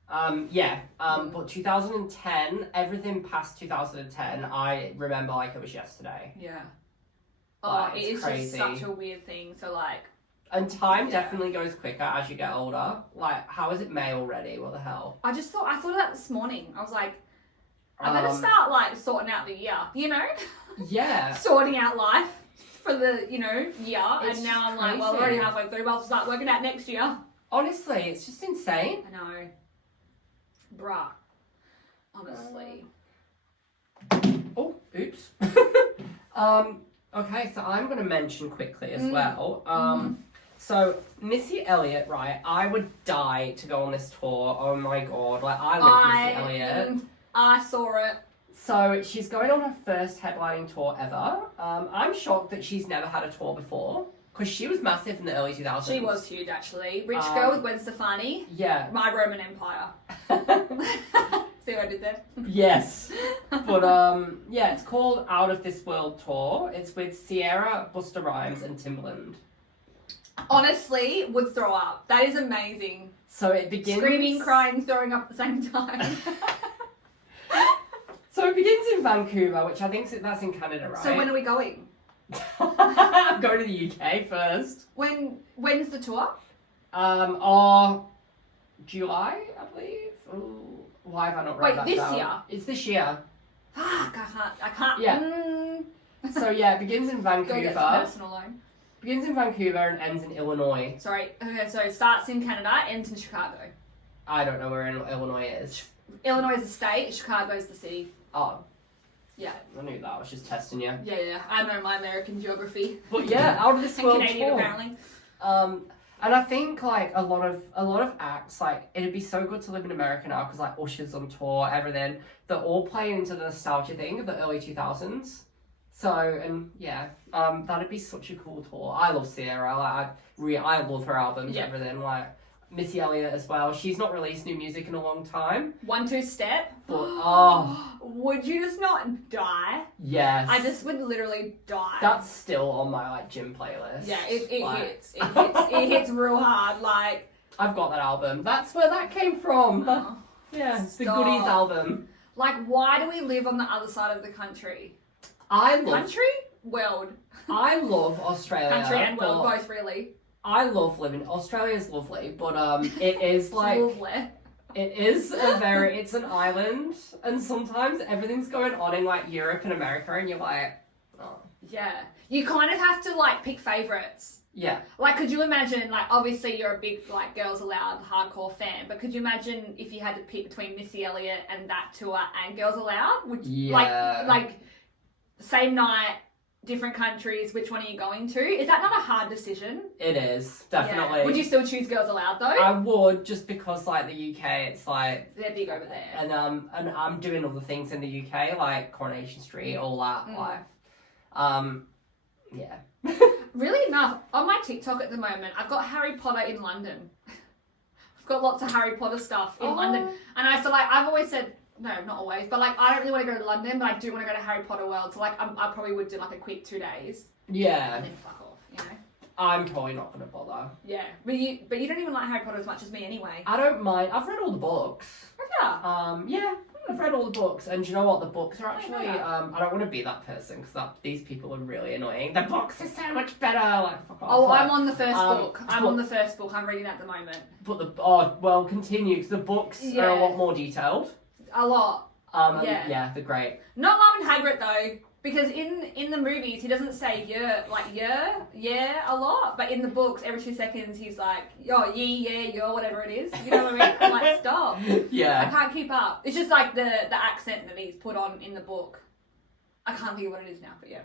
But 2010, everything past 2010, I remember like it was yesterday. Yeah. Like, it is crazy. just such a weird thing. So like. And time definitely goes quicker as you get older. Like, how is it May already? What the hell? I thought of that this morning. I was like, I better start like sorting out the year, you know? Yeah. Sorting out life. for the, year. It's And now I'm like, crazy. well, we're already halfway through. I'll start working out next year. Honestly, it's just insane. I know. Bruh. Honestly. Oh, oops. Okay, so I'm going to mention quickly as well. So Missy Elliott, right? I would die to go on this tour. Oh my god, like I love Missy Elliott. I saw it. So she's going on her first headlining tour ever. I'm shocked that she's never had a tour before because she was massive in the early 2000s. She was huge, actually. Rich Girl with Gwen Stefani. Yeah. My Roman Empire. See what I did there? Yes. But yeah, it's called Out of This World Tour. It's with Sierra, Busta Rhymes, and Timbaland. Honestly, would throw up. That is amazing. So it begins Screaming, crying, throwing up at the same time. So it begins in Vancouver, which I think that's in Canada, right? So when are we going? I'm going to the UK first. When's the tour? Or July, I believe. Ooh, why have I not read that Wait, this down? year? It's this year. Fuck, I can't. Yeah. So yeah, it begins in Go get Vancouver. some personal loan. Begins in Vancouver and ends in Illinois. Sorry. Okay, so it starts in Canada, ends in Chicago. I don't know where Illinois is. Illinois is the state, Chicago is the city. Oh. Yeah. I knew that. I was just testing you. Yeah. I know my American geography. But yeah, Out of This And World Canadian, Tour. apparently. And I think like a lot of acts, like it'd be so good to live in America now because like Usher's on tour, everything. They're all playing into the nostalgia thing of the early 2000s. So and yeah, that'd be such a cool tour. I love Sierra. Like I love her albums, everything. Like Missy Elliott as well. She's not released new music in a long time. 1 2 Step. But Would you just not die? yes, I just would literally die. that's still on my like gym playlist. Yeah, it Like, hits. It hits real hard. Like, I've got that album. That's where that came from. oh, Yeah, it's the Stop. Goodies album. like, why do we live on the other side of the country? I love World. I love Australia. Country and world, but both really. I love living. Australia's lovely, but it is like Lovely. it is it's an island, and sometimes everything's going on in like Europe and America, and you're like, oh Yeah. You kind of have to like pick favourites. yeah, Like, could you imagine, like, obviously you're a big, like, Girls Aloud hardcore fan, but could you imagine if you had to pick between Missy Elliott and that tour and Girls Aloud? Would Yeah. like, same night, different countries, which one are you going to? Is that not a hard decision? it is definitely. Yeah. Would you still choose Girls Aloud, though? I would, just because like the UK, it's like. They're big over there. And I'm doing other things in the UK like Coronation Street, all that yeah. Really enough, on my TikTok at the moment, I've got Harry Potter in London. I've got lots of Harry Potter stuff in London. And I've always said, no, not always, but like, I don't really want to go to London, but I do want to go to Harry Potter World. So like, I probably would do like a quick 2 days. Yeah. And then fuck off, you know? I'm probably not gonna bother. Yeah. But you don't even like Harry Potter as much as me anyway. I don't mind. I've read all the books. Yeah. Yeah, I've read all the books, and do you know what? The books are actually. Yeah. I don't want to be that person because these people are really annoying. The books are so much better. Like, fuck off. Oh, Like, I'm on the first book. I'm but- on the first book. I'm reading that at the moment. But continue because the books are a lot more detailed. A lot. Yeah, they're great. Not loving Hagrid though, because in the movies he doesn't say yeah a lot, but in the books every 2 seconds he's like you're whatever it is. You know what I mean? I'm like, stop. I Yeah. can't keep up. It's just like the accent that he's put on in the book. I can't think of what it is now, but yeah.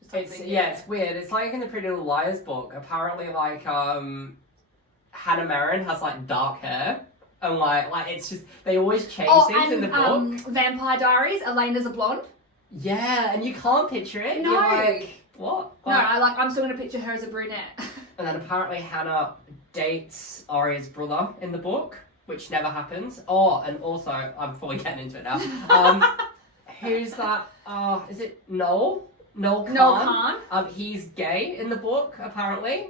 Just something, It's weird. It's like in the Pretty Little Liars book. Apparently, like Hannah Marin has like dark hair. And like it's just they always change things in the book. Vampire Diaries, Elena's a blonde. Yeah, and you can't picture it. No. You're like, what? No, I'm still gonna picture her as a brunette. And then apparently Hannah dates Arya's brother in the book, which never happens. Oh, and also I'm fully getting into it now. Who's that? Is it Noel? Noel Khan. Noel Khan. He's gay in the book apparently.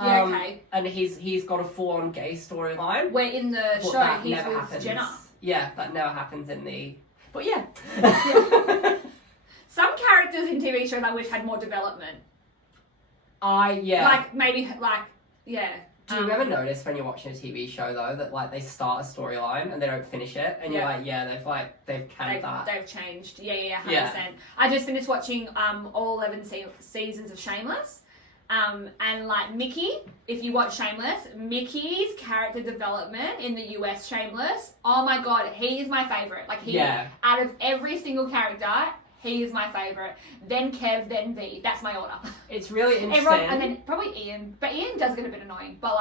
Yeah, okay. And he's got a full-on gay storyline. Where in the But show that he's never with happens. Jenna. Yeah, that never happens in the. But yeah. Some characters in TV shows I wish had more development. Yeah. Like maybe Do you ever notice when you're watching a TV show though that like they start a storyline and they don't finish it, and you're like, yeah, they've canned that. They've changed. Yeah, 100%. Yeah. I just finished watching all 11 seasons of Shameless. And like Mickey, if you watch Shameless, Mickey's character development in the US Shameless, oh my god, he is my favourite. Like out of every single character, he is my favourite. Then Kev, then V. That's my order. It's really interesting. Everyone, and then probably Ian. But Ian does get a bit annoying. But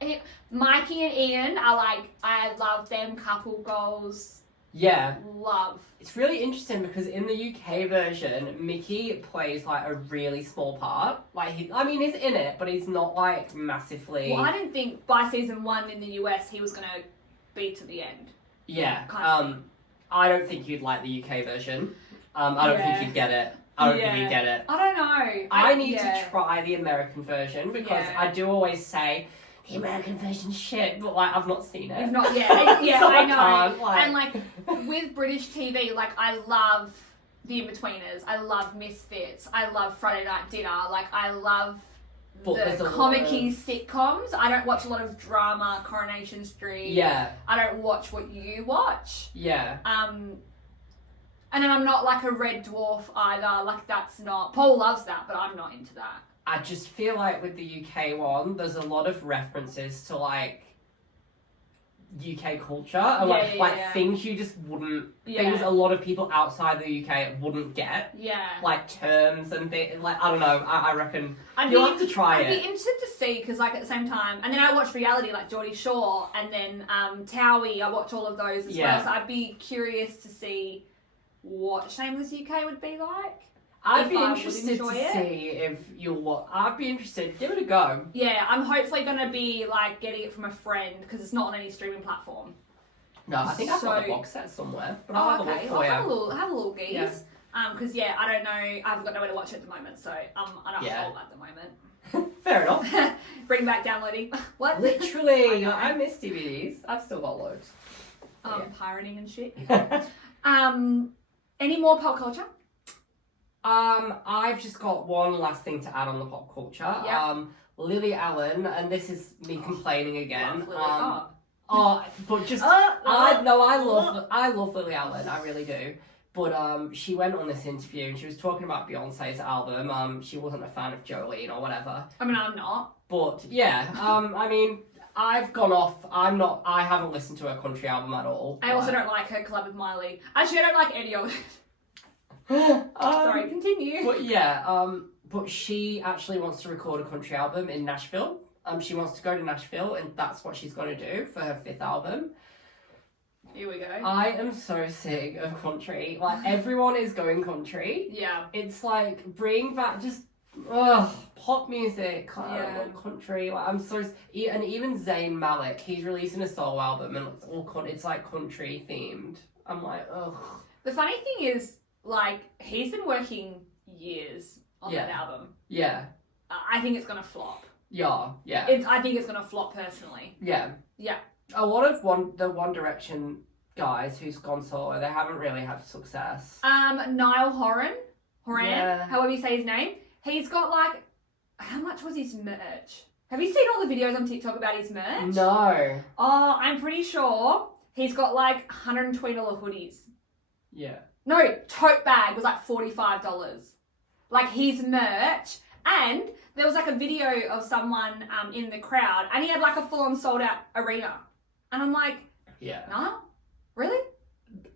like, Mikey and Ian are like, I love them couple goals. Yeah. Love. It's really interesting because in the UK version, Mickey plays like a really small part. Like he's in it, but he's not like massively. Well, I didn't think by season 1 in the US he was gonna be to the end. Yeah. I don't think you'd like the UK version. I don't think you'd get it. I don't think you'd get it. I don't know. I need to try the American version because I do always say the American version's shit, but like I've not seen it. You've not yet. Yeah, So I know. can't, And like with British TV, like I love The In-Betweeners. I love Misfits. I love Friday Night Dinner. Like I love the comic-y sitcoms. I don't watch a lot of drama, Coronation Street. Yeah. I don't watch what you watch. Yeah. And then I'm not like a Red Dwarf either. Like that's not. Paul loves that, but I'm not into that. I just feel like with the UK one, there's a lot of references to like UK culture and things you just wouldn't, things a lot of people outside the UK wouldn't get. Yeah. Like terms and things, like, I don't know, I reckon you'll have to try it. I'd be interested to see, because like at the same time, and then I watch reality like Geordie Shore and then Towie, I watch all of those as well, so I'd be curious to see what Shameless UK would be like. I'd be interested to see if you'll. I'd be interested. Give it a go. Yeah, I'm hopefully gonna be like getting it from a friend because it's not on any streaming platform. No, I think I've got the box set somewhere. But I'll have a look for you. Have a little geese. Because I don't know. I've got nowhere to watch it at the moment, so I'm on a hole at the moment. Fair enough. Bring back downloading. What? Literally, I miss DVDs. I've still got loads. Pirating and shit. Any more pop culture? I've just got one last thing to add on the pop culture. Yep. Lily Allen, and this is me complaining again. But just I love Lily Allen, I really do. But she went on this interview and she was talking about Beyonce's album. She wasn't a fan of Jolene or whatever. I mean, I'm not. But yeah, I mean, I've gone off. I haven't listened to her country album at all. I also don't like her collab with Miley. Actually, I don't like any of it. Sorry, continue. But yeah, but she actually wants to record a country album in Nashville. She wants to go to Nashville, and that's what she's going to do for her 5th album. Here we go. I am so sick of country. Like, everyone is going country. Yeah. It's like, bring back just, pop music, country. Like, I'm so, and even Zayn Malik, he's releasing a solo album, and it's all, it's like country themed. I'm like, ugh. The funny thing is, like, he's been working years on that album. Yeah. I think it's gonna flop. Yeah. I think it's gonna flop personally. Yeah. Yeah. A lot of the One Direction guys who's gone solo, they haven't really had success. Niall Horan, however you say his name, he's got like, how much was his merch? Have you seen all the videos on TikTok about his merch? No. Oh, I'm pretty sure he's got like $120 hoodies. Yeah. No, tote bag was like $45. Like his merch. And there was like a video of someone in the crowd and he had like a full-on sold out arena. And I'm like, no? Really?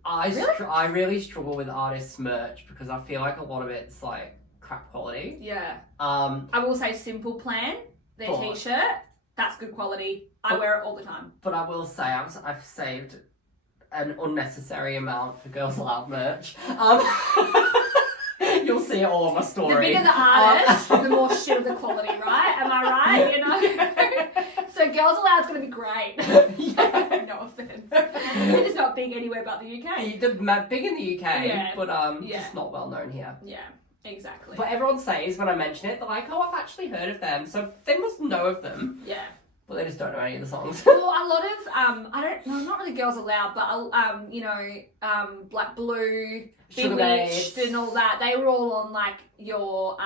I really struggle with artists' merch because I feel like a lot of it's like crap quality. Yeah. I will say Simple Plan, their t-shirt, that's good quality. I wear it all the time. But I will say I've saved an unnecessary amount for Girls Aloud merch. You'll see it all on my story. The bigger the artist, the more shit of the quality, right? Am I right? You know? So Girls Aloud's going to be great. No offense. It's not big anywhere but the UK. They're big in the UK, but just not well known here. Yeah, exactly. But everyone says when I mention it, they're like, oh, I've actually heard of them. So they must know of them. Yeah. But they just don't know any of the songs. Well, a lot of, not really Girls Aloud, but, like Blue, Bewitched and all that, they were all on, like, your,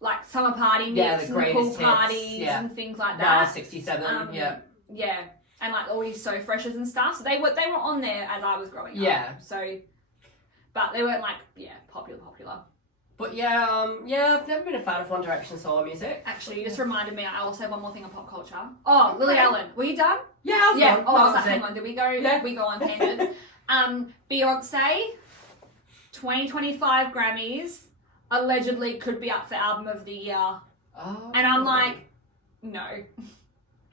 like summer party Yeah, mix the and pool greatest hits, parties yeah. and things like Now that. 67, yeah. Yeah, and like all these So Freshes and stuff. So they were on there as I was growing up. Yeah. So, but they weren't like popular. But yeah, I've never been a fan of One Direction solo music. Actually, you just reminded me. I also have one more thing on pop culture. Oh, Lily Allen, were you done? Yeah, I was done. Oh, No, I was like, that's hang it. on, did we go? Yeah. We go on tangent. Beyonce, 2025 Grammys, allegedly could be up for Album of the Year, Oh. and I'm like, no,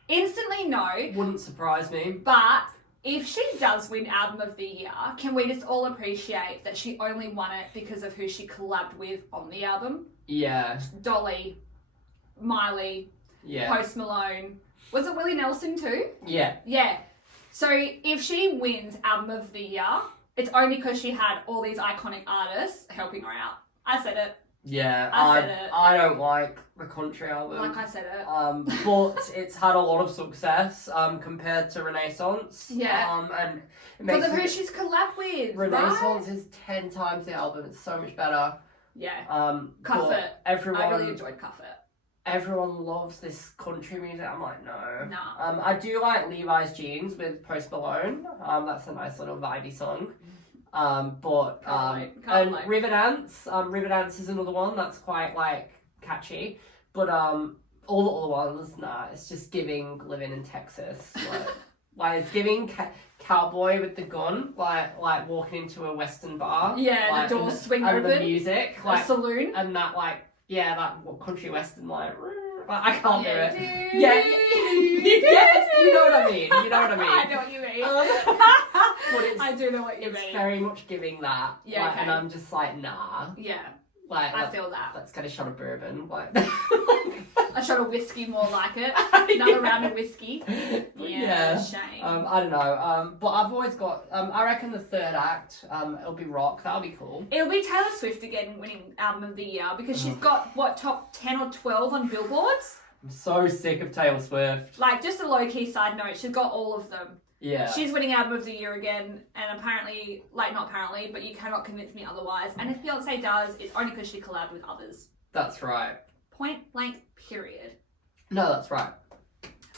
instantly no. Wouldn't surprise me. But if she does win Album of the Year, can we just all appreciate that she only won it because of who she collabed with on the album? Yeah. Dolly, Miley, Yeah. Post Malone. Was it Willie Nelson too? Yeah. Yeah. So if she wins Album of the Year, it's only because she had all these iconic artists helping her out. I said it. Yeah. I said it. I don't like the country album. Like I said it. But it's had a lot of success compared to Renaissance. Yeah. And it Because makes of who she's collabed with. Renaissance right? is 10 times the album. It's so much better. Yeah. Cuff but It. Everyone, I really enjoyed Cuff It. everyone loves this country music. I'm like, no. Nah. I do like Levi's Jeans with Post Malone. That's a nice little vibey song. But Can't and wait. River Dance. River Dance is another one that's quite like catchy. But all the other ones, nah, it's just giving living in Texas. Like it's giving cowboy with the gun, like walking into a western bar. Yeah, like, the doors swing and open. the music, A like saloon. and that that country western I can't do it. Do, Yeah, yes, do, you know what I mean. You know what I mean. I know what you mean. But it's, I do know what you it's mean. very much giving that. Yeah, like, okay. and I'm just like, nah. Yeah, Like, I feel that. let's get a shot of bourbon. Like, A shot of whiskey, more like it. Another round of whiskey. Yeah, shame. I don't know. But I've always got. I reckon the third act. It'll be rock. That'll be cool. It'll be Taylor Swift again winning Album of the Year because she's got, what, top 10 or 12 on Billboards? I'm so sick of Taylor Swift. Like, just a low-key side note, she's got all of them. Yeah. She's winning Album of the Year again, and apparently, like, not apparently, but you cannot convince me otherwise. And if Beyonce does, it's only because she collabed with others. That's right. Point blank, period. No, that's right.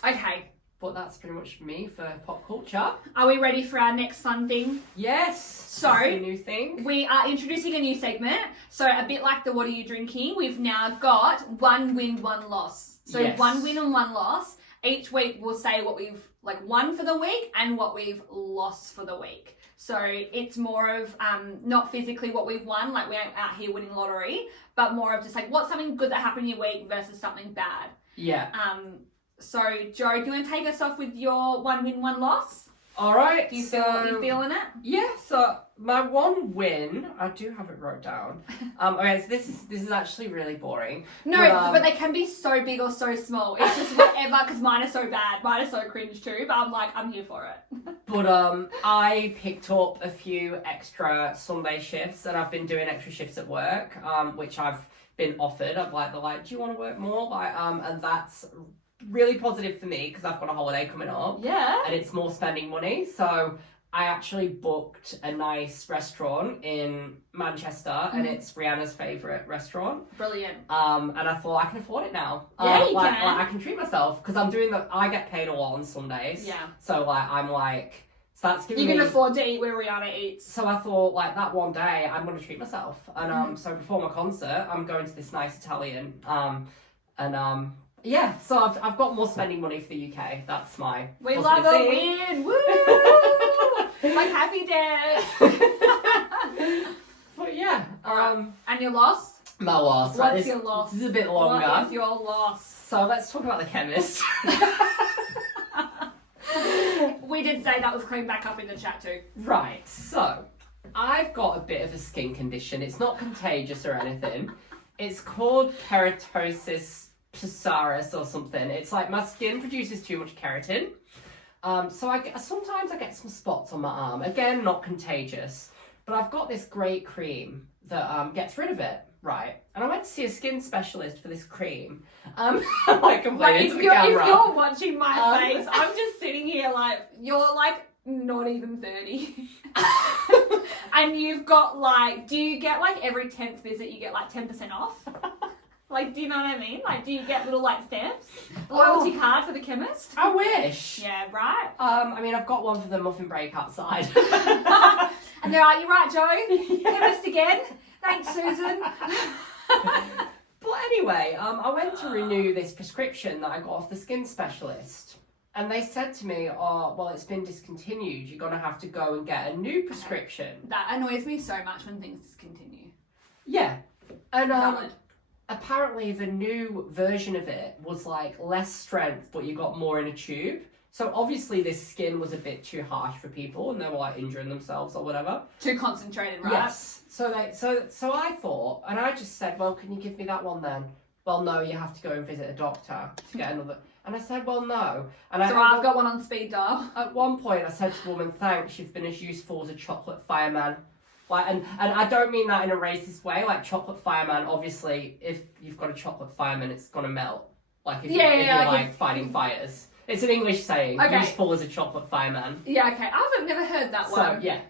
Okay, But that's pretty much me for pop culture. are we ready for our next fun thing? Yes. So- This is a new thing. We are introducing a new segment. So a bit like the What Are You Drinking, we've now got one win, one loss. So Yes. one win and one loss. Each week we'll say what we've won for the week and what we've lost for the week. So it's more of not physically what we've won, like we ain't out here winning lottery, but more of just like what's something good that happened in your week versus something bad. Yeah. So Joe, do you want to take us off with your one win, one loss? All right. Do you feel you feeling it? Yeah, so my one win, I do have it wrote down. Okay, so this is actually really boring. No, but they can be so big or so small. It's just whatever, because mine are so bad. Mine are so cringe too, but I'm like, I'm here for it. But I picked up a few extra Sunday shifts, and I've been doing extra shifts at work, which I've been offered. They're like, do you want to work more? And that's really positive for me because I've got a holiday coming up. Yeah. And it's more spending money. So I actually booked a nice restaurant in Manchester, and it's Rihanna's favourite restaurant. Brilliant. And I thought I can afford it now. Yeah, you can. can. I can treat myself because I'm doing I get paid a lot on Sundays. Yeah. So I'm like, so that's giving You me. can afford to eat where Rihanna eats. So I thought that one day I'm going to treat myself, and so before my concert I'm going to this nice Italian, yeah. So I've got more spending money for the UK. That's my. We positive love a thing. win. Woo! Like happy days. But yeah, And your loss? my loss. What's Right, your loss? This is a bit longer. What is your loss? So let's talk about the chemist. We did say that was coming back up in the chat too. Right, so I've got a bit of a skin condition. It's not contagious or anything. It's called keratosis pisaris or something. It's like my skin produces too much keratin. So sometimes I get some spots on my arm. Again, not contagious. But I've got this great cream that gets rid of it, right? And I went to see a skin specialist for this cream. Like complaining to the camera. If you're watching my face, I'm just sitting here like, you're like not even 30. And you've got do you get every 10th visit you get 10% off? Like, do you know what I mean? Like, do you get little, like, stamps? Loyalty card for the chemist? I wish. Yeah, right? I mean, I've got one for the muffin break outside. And they're like, you're right, Joe. Chemist again. Thanks, Susan. But anyway, I went to renew this prescription that I got off the skin specialist. And they said to me, oh, well, it's been discontinued. You're going to have to go and get a new prescription. That annoys me so much when things discontinue. Yeah. And Valid. apparently the new version of it was like less strength, but you got more in a tube. So obviously this skin was a bit too harsh for people and they were like injuring themselves or whatever. Too concentrated, right? Yes. So I thought, and I just said, well, can you give me that one then? Well, no, you have to go and visit a doctor to get another. And I said, well, no. And I've got one on speed dial. At one point, I said to the woman, thanks, you've been as useful as a chocolate fireman. Like, and I don't mean that in a racist way. Like, chocolate fireman, obviously, if you've got a chocolate fireman, it's going to melt. Like, if you're fighting fires. It's an English saying, useful as a chocolate fireman. Yeah, okay. I've never heard that one. So, yeah.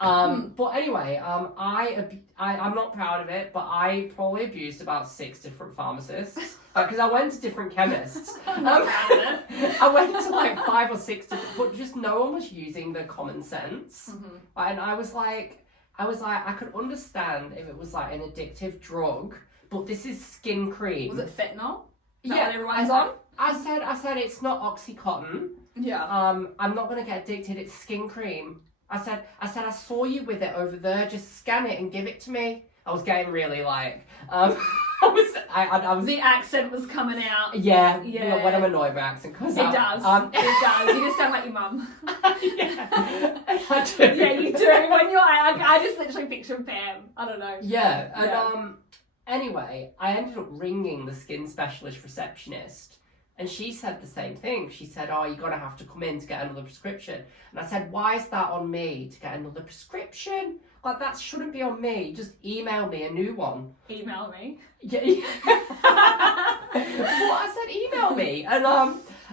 But anyway, I'm not proud of it, but I probably abused about 6 different pharmacists. Because I went to different chemists. I'm not proud of it. I went to like 5 or 6 different, but just no one was using the common sense. Mm-hmm. And I was like, I could understand if it was like an addictive drug, but this is skin cream. Was it fentanyl? Is Yeah, that what everyone's on? I said it's not Oxycontin. Yeah. I'm not gonna get addicted. It's skin cream. I said I saw you with it over there. Just scan it and give it to me. I was getting really like I was. The accent was coming out. Yeah. Yeah. You know, when I'm annoyed, my accent comes out. It does. It does. You just sound like your mum. Yeah. I do. Yeah, you do. When you're, I just literally picture Pam. I don't know. Yeah. And Yeah. Anyway, I ended up ringing the skin specialist receptionist. And she said the same thing. She said, oh, you're going to have to come in to get another prescription. And I said, why is that on me to get another prescription? Like, that shouldn't be on me. Just email me a new one. Email me. Yeah. Well, I said, email me.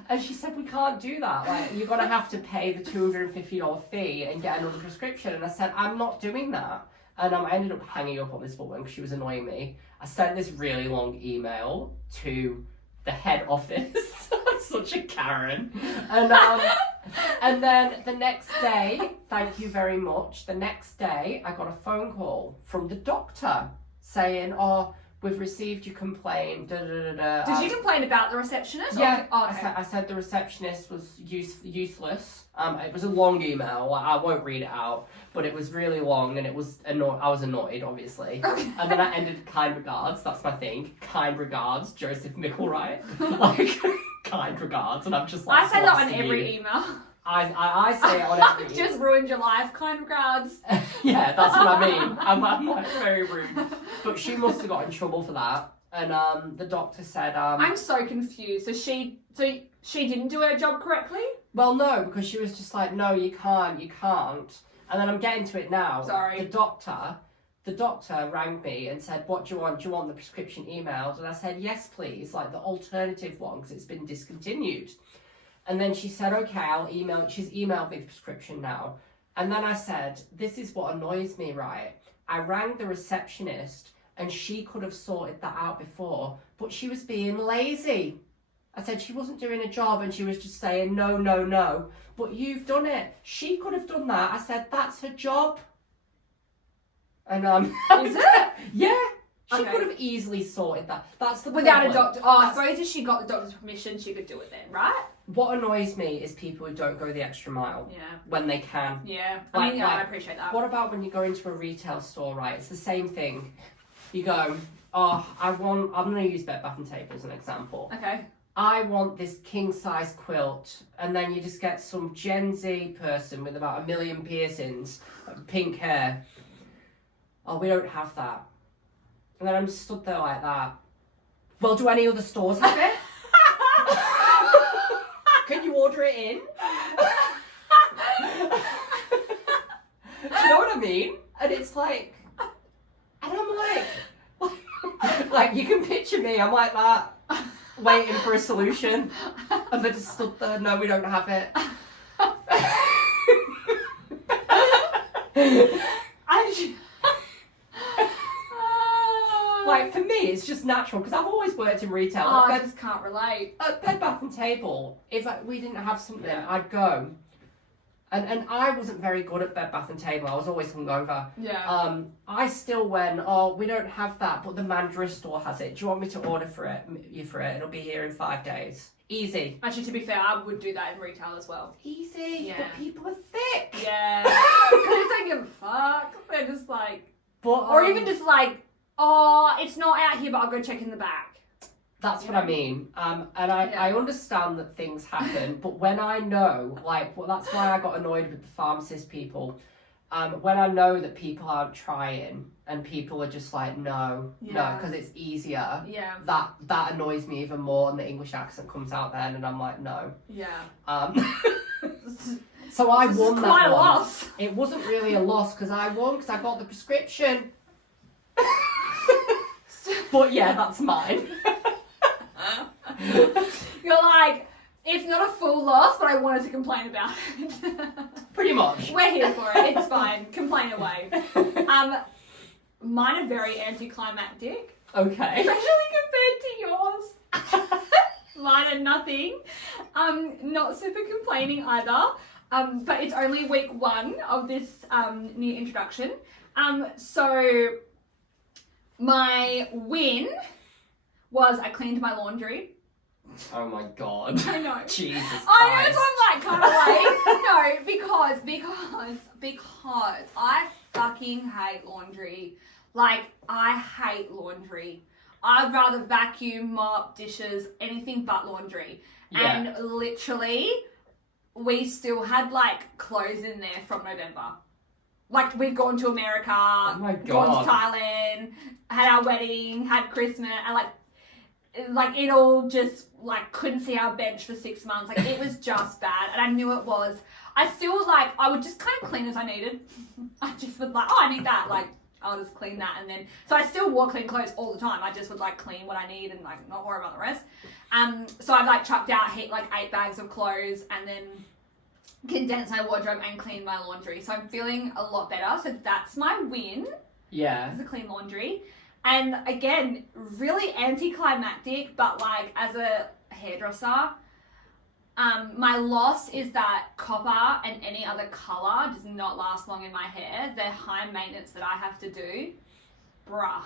And she said, we can't do that. Like, you're going to have to pay the $250 fee and get another prescription. And I said, I'm not doing that. And I ended up hanging up on this woman because she was annoying me. I sent this really long email to the head office. I'm such a Karen. And then the next day, thank you very much. The next day, I got a phone call from the doctor saying, oh, we've received your complaint. Da, da, da, da. Did you complain about the receptionist? Yeah, Oh, okay. I said the receptionist was useless. It was a long email. I won't read it out, but it was really long, and it was I was annoyed, obviously. Okay. And then I ended kind regards. That's my thing. Kind regards, Joseph Micklewright. Like kind regards, and I'm just like. I say that on blasting every you. email. I say it on every. Just ruined your life. Kind regards. Yeah, that's what I mean. I'm like very rude, but she must have got in trouble for that. And the doctor said, I'm so confused. So she didn't do her job correctly? well, no, because she was just like, no, you can't. And then I'm getting to it now. Sorry. The doctor rang me and said, what do you want? Do you want the prescription emailed? And I said, yes, please, like the alternative one, because it's been discontinued. And then she said, okay, I'll email. She's emailed me the prescription now. And then I said, this is what annoys me, right? I rang the receptionist and she could have sorted that out before, but she was being lazy. I said she wasn't doing a job and she was just saying, no, no, no. But you've done it. She could have done that. I said, that's her job. And Is it? Yeah. She Okay. could have easily sorted that. That's the Without a problem. doctor. Oh, I suppose if she got the doctor's permission, she could do it then, right? What annoys me is people who don't go the extra mile Yeah. when they can. Yeah. Like- I like- appreciate that. What about when you go into a retail store, right? It's the same thing. You go, oh, I'm going to use Bed Bath & Table as an example. Okay. I want this king-size quilt. And then you just get some Gen Z person with about 1 million piercings, pink hair. Oh, we don't have that. And then I'm just stood there like that. Well, do any other stores have it? Can you order it in? Do you know what I mean? And it's like, and I'm like you can picture me, I'm like that, waiting for a solution. And they just stood there, no, we don't have it. Like, for me, it's just natural because I've always worked in retail. Oh, I Bed, just can't relate. at Bed Bath and Table, if we didn't have something, Yeah. I'd go. And I wasn't very good at Bed Bath and Table. I was always hungover. Yeah. I still went, we don't have that, but the Mandurah store has it. Do you want me to order for it? It'll be here in 5 days. Easy. Actually, to be fair, I would do that in retail as well. Easy. Yeah. But people are thick. Yeah. Because they give a fuck. They're just like, But, or even just like, oh, it's not out here, but I'll go check in the back. that's what I mean. And I understand that things happen, but when I know, that's why I got annoyed with the pharmacist people. When I know that people aren't trying and people are just like, no, because it's easier. Yeah. That annoys me even more, and the English accent comes out then, and I'm like, no. Yeah. So I This won is that quite a one. loss. It wasn't really a loss because I won because I got the prescription. But yeah, that's mine. You're like, it's not a full loss, but I wanted to complain about it. Pretty much. We're here for it. It's fine. Complain away. Mine are very anticlimactic, Okay. especially compared to yours. Mine are nothing. Not super complaining either. But it's only week 1 of this new introduction. So my win was I cleaned my laundry. Oh my god. I know. Jesus Christ. I know, so I'm like, kind of like, no, because I fucking hate laundry. Like, I hate laundry. I'd rather vacuum, mop, dishes, anything but laundry. Yeah. And literally, we still had like clothes in there from November. Like, we'd gone to America, Oh my gone god. to Thailand, had our wedding, had Christmas, and like it all just like couldn't see our bench for 6 months. Like, it was just bad, and I knew it was. I still like, I would just kind of clean as I needed. I just would like, I need that, like I'll just clean that, and then so I still wore clean clothes all the time. I just would like clean what I need and like not worry about the rest. So I've like chucked out 8 bags of clothes and then condensed my wardrobe and cleaned my laundry. So I'm feeling a lot better. So that's my win. Yeah. Is the clean laundry. And again, really anticlimactic, but like as a hairdresser, my loss is that copper and any other colour does not last long in my hair. They're high maintenance that I have to do. Bruh.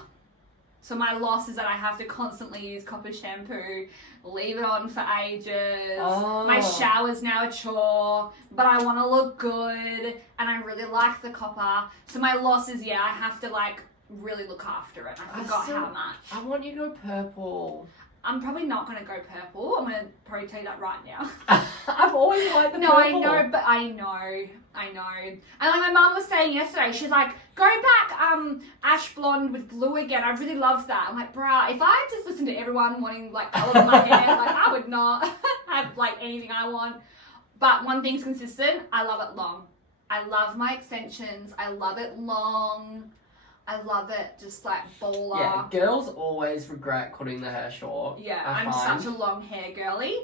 So my loss is that I have to constantly use copper shampoo, leave it on for ages. Oh. My shower's now a chore, but I want to look good and I really like the copper. So my loss is, I have to like really look after it. I forgot how much. I want you to go purple. I'm probably not going to go purple. I'm going to probably tell you that right now. I've always liked the No, purple. I know, but I know. And like my mum was saying yesterday, she's like, go back ash blonde with blue again. I really love that. I'm like, bruh, if I just listened to everyone wanting like colour in my hair, like I would not have like anything I want. But one thing's consistent, I love it long. I love my extensions. I love it long. I love it just like baller. Yeah, girls always regret cutting their hair short. Yeah, I I'm find. such a long hair girly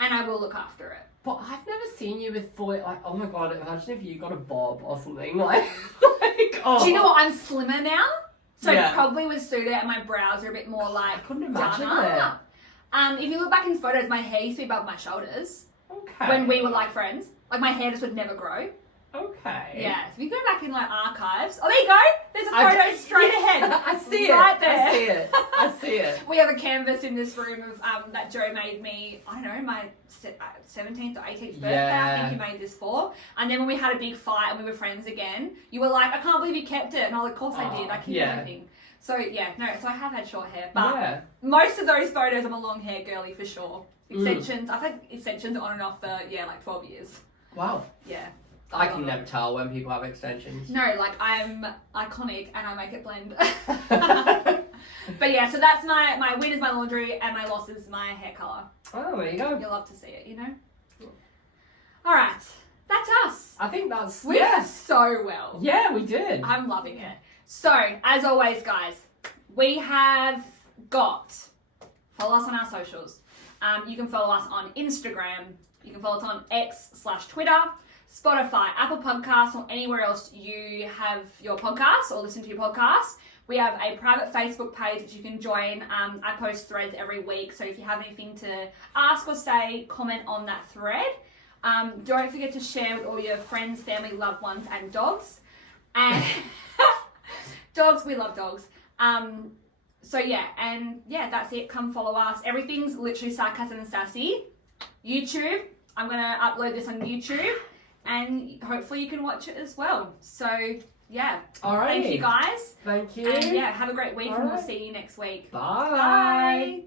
and I will look after it. But I've never seen you with full, like, oh my god, imagine if you got a bob or something, like oh. Do you know what? I'm slimmer now. So Yeah. it probably would suit it and my brows are a bit more like I couldn't imagine done up. If you look back in photos, my hair used to be above my shoulders Okay. when we were like friends. Like my hair just would never grow. Okay. Yeah. So if you go back in like archives, oh there you go. There's a photo straight ahead. I see right it. there. I see it. I see it. We have a canvas in this room of that Joe made me, I don't know, my 17th or 18th birthday, I think you made this for. And then when we had a big fight and we were friends again, you were like, I can't believe you kept it. And I was like, of course I did. I keep everything. So so I have had short hair. But most of those photos, I'm a long hair girly for sure. Extensions, I've had extensions on and off for, like 12 years. Wow. Yeah. I can never tell when people have extensions. No, like I'm iconic and I make it blend. But yeah, so that's my win is my laundry and my loss is my hair colour. Oh, there you go. You'll love to see it, you know? Alright, that's us. I think that's... We did so well. Yeah, we did. I'm loving it. So, as always, guys, we have got... Follow us on our socials. You can follow us on Instagram. You can follow us on X/Twitter. Spotify, Apple Podcasts, or anywhere else you have your podcasts or listen to your podcasts. We have a private Facebook page that you can join. I post threads every week, so if you have anything to ask or say, comment on that thread. Don't forget to share with all your friends, family, loved ones, and dogs. And dogs, we love dogs. So yeah, that's it. Come follow us. Everything's literally Sarcasm and Sassy. YouTube, I'm gonna upload this on YouTube, and hopefully you can watch it as well. So yeah, Alright. Thank you guys. Thank you. And yeah, have a great week, All and we'll right. see you next week. Bye. Bye.